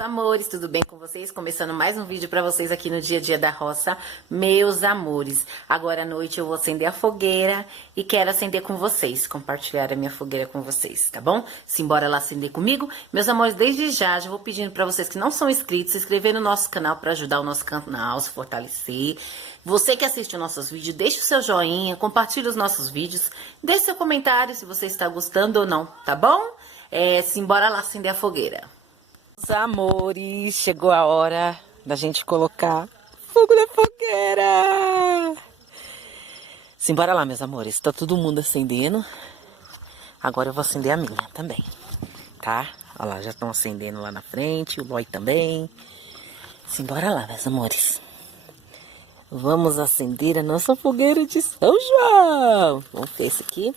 Amores, tudo bem com vocês? Começando mais um vídeo pra vocês aqui no dia a dia da roça, meus amores. Agora à noite eu vou acender a fogueira e quero acender com vocês, compartilhar a minha fogueira com vocês, tá bom? Simbora lá acender comigo? Meus amores, desde já vou pedindo pra vocês que não são inscritos, se inscrever no nosso canal pra ajudar o nosso canal, se fortalecer. Você que assiste os nossos vídeos, deixa o seu joinha, compartilha os nossos vídeos, deixe seu comentário se você está gostando ou não, tá bom? Simbora lá acender a fogueira. Meus amores, chegou a hora da gente colocar fogo na fogueira. Simbora lá, meus amores. Tá todo mundo acendendo. Agora eu vou acender a minha também, tá? Olha lá, já estão acendendo lá na frente, o Loi também. Simbora lá, meus amores. Vamos acender a nossa fogueira de São João. Vamos ver esse aqui.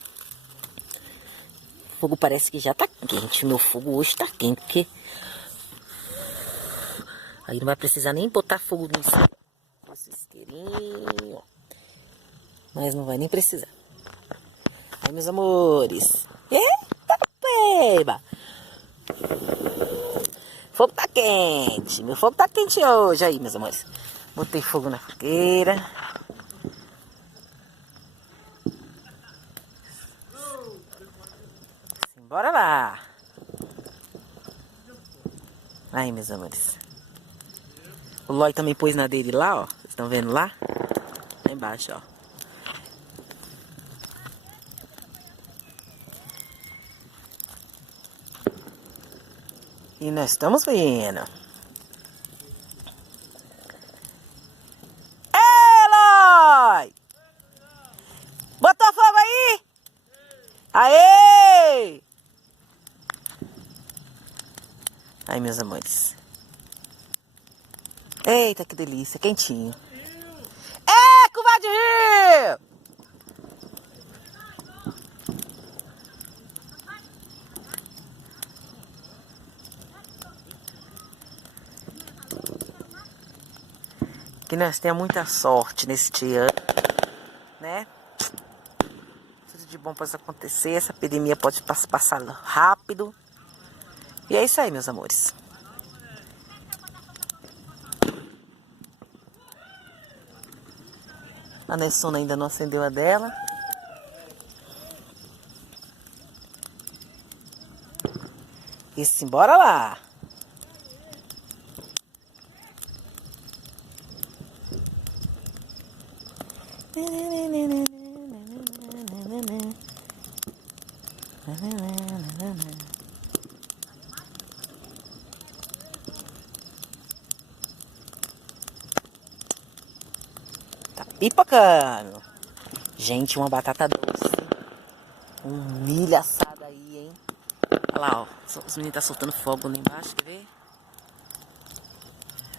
O fogo parece que já tá quente. O meu fogo hoje tá quente, porque... aí não vai precisar nem botar fogo nesse isqueirinho. Mas não vai nem precisar. Aí, meus amores. Eita, peba! O fogo tá quente. Meu fogo tá quente hoje. Aí, meus amores. Botei fogo na fogueira. Bora lá. Aí, meus amores. O Loi também pôs na dele lá, ó. Vocês estão vendo lá? Lá embaixo, ó. E nós estamos vendo. Ei, Loi! Botou fogo aí? Aê! Aí, meus amores. Eita, que delícia, quentinho. Curva de rio! Que nós tenhamos muita sorte nesse dia, né? Tudo de bom pode acontecer, essa epidemia pode passar rápido. E é isso aí, meus amores. A Nessona ainda não acendeu a dela. E simbora lá. Tá pipocando. Gente, uma batata doce. Um milho assado aí, hein? Olha lá, ó. Os meninos tá soltando fogo lá embaixo, quer ver?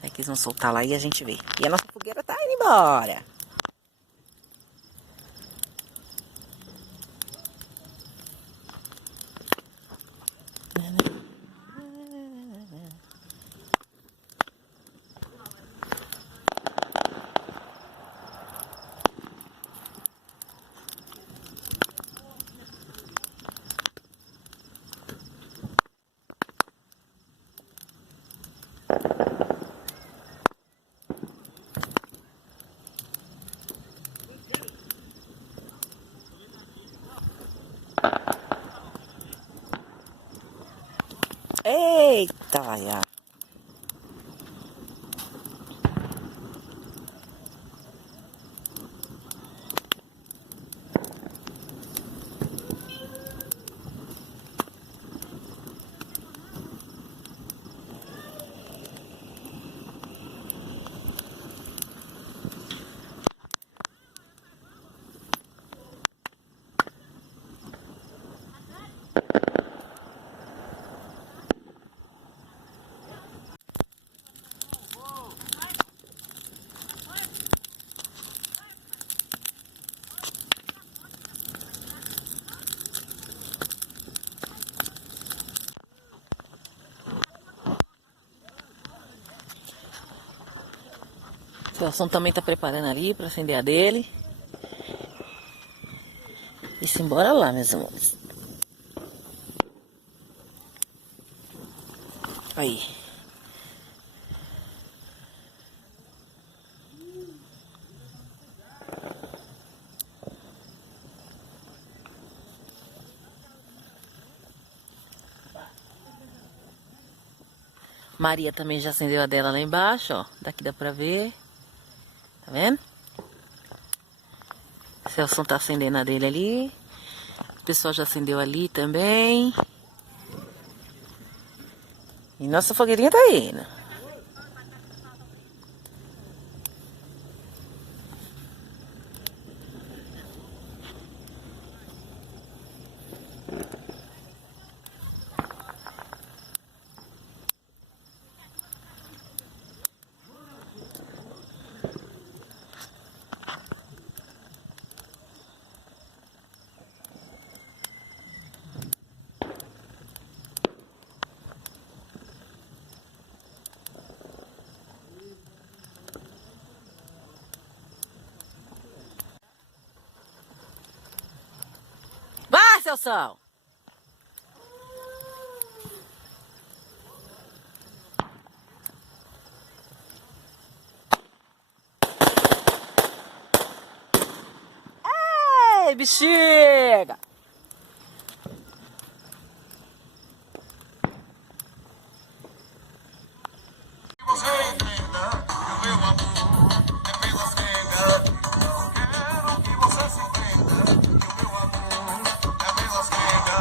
É que eles vão soltar lá e a gente vê. E a nossa fogueira tá indo embora. Eita, olha. O Celson também tá preparando ali para acender a dele. E simbora lá, meus amores. Aí. Maria também já acendeu a dela lá embaixo, ó. Daqui dá pra ver. Tá vendo? Celso tá acendendo a dele ali. O pessoal já acendeu ali também. E nossa fogueirinha tá indo. Vai, Celso! Ei, bexiga! Você entenda que o meu amor é pela cega. Quero que você se entenda que o meu amor é pela cega.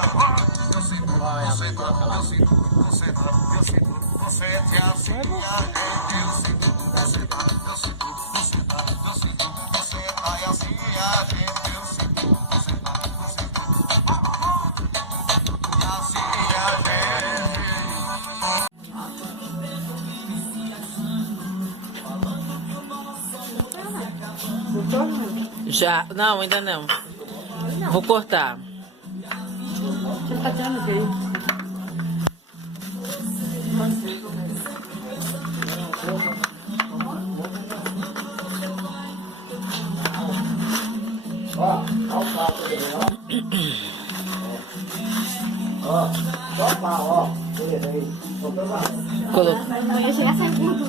Eu sinto, você tá, eu sinto, você tá, eu sinto, você é assim, a gente, eu sinto, você tá, eu sinto, você tá, eu sinto, você tá, assim, a gente, eu sinto, você tá, você tá, assim, a gente. Já, não, ainda não. Vou cortar. Colocou. Não ia chegar sem tudo.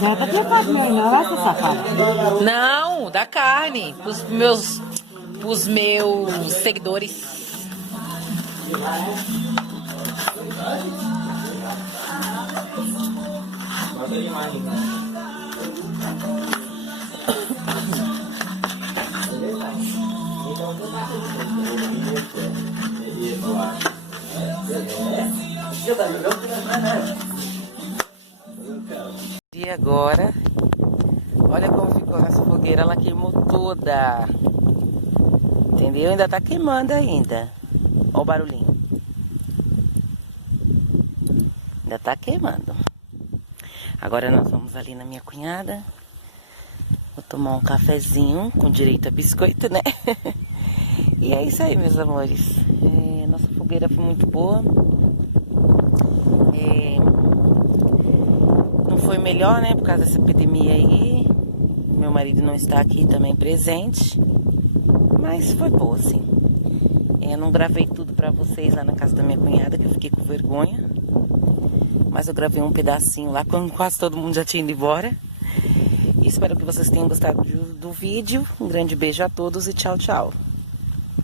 Já tá preparado, não vai ser safado. Não, da carne. Pros meus seguidores. E agora, olha como ficou essa fogueira, ela queimou toda. Entendeu? Ainda tá queimando ainda. Olha o barulhinho. Ainda tá queimando. Agora nós vamos ali na minha cunhada. Vou tomar um cafezinho com direito a biscoito, né? E é isso aí, meus amores. Nossa fogueira foi muito boa. Não foi melhor, né? Por causa dessa epidemia aí. Meu marido não está aqui também presente. Mas foi boa, sim. Eu não gravei tudo pra vocês lá na casa da minha cunhada, que eu fiquei com vergonha. Mas eu gravei um pedacinho lá, quando quase todo mundo já tinha ido embora. E espero que vocês tenham gostado do vídeo. Um grande beijo a todos e tchau, tchau.